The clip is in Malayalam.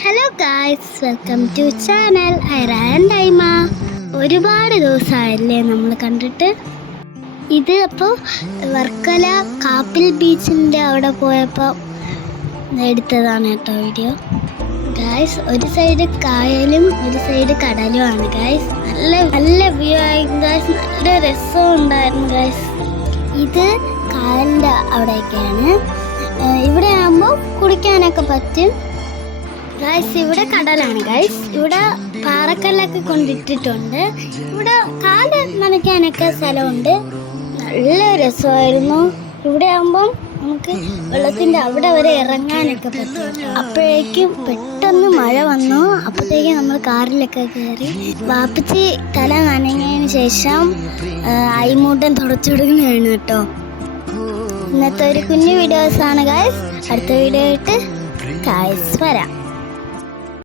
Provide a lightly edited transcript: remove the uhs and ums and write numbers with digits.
Hello guys, welcome to channel Aira and Aima. ഒരുപാട് ദിവസമായില്ലേ നമ്മൾ കണ്ടിട്ട്. ഇത് അപ്പോൾ വർക്കല കാപ്പിൽ ബീച്ചിൻ്റെ അവിടെ പോയപ്പോൾ എടുത്തതാണ് കേട്ടോ വീഡിയോ. ഗായ്സ്, ഒരു സൈഡ് കായലും ഒരു സൈഡ് കടലുമാണ് ഗായ്സ്. നല്ല വ്യൂ ആയിരുന്നു ഗായ്സ്, നല്ല രസം ഉണ്ടായിരുന്നു ഗായ്സ്. ഇത് കായലിൻ്റെ അവിടെയൊക്കെയാണ്. ഇവിടെ ആകുമ്പോൾ കുടിക്കാനൊക്കെ പറ്റും ഗായ്സ്. ഇവിടെ കടലാണ് ഗായ്സ്. ഇവിടെ പാറക്കല്ലൊക്കെ കൊണ്ടിട്ടിട്ടുണ്ട്. ഇവിടെ കാല് നനയ്ക്കാനൊക്കെ സ്ഥലമുണ്ട്. നല്ല രസമായിരുന്നു. ഇവിടെ ആകുമ്പം നമുക്ക് വെള്ളത്തിൻ്റെ അവിടെ വരെ ഇറങ്ങാനൊക്കെ പറ്റും. അപ്പോഴേക്കും പെട്ടെന്ന് മഴ വന്നു. അപ്പോഴത്തേക്കും നമ്മൾ കാറിലൊക്കെ കയറി. വാപ്പച്ചി തല നനഞ്ഞതിന് ശേഷം അയിമൂട്ടം തുടച്ചുകൊടുക്കുന്നതാണ് കേട്ടോ. ഇന്നത്തെ ഒരു കുഞ്ഞു വീഡിയോസാണ് ഗായ്സ്. അടുത്ത വീഡിയോ ആയിട്ട് ഗായ്സ് വരാം.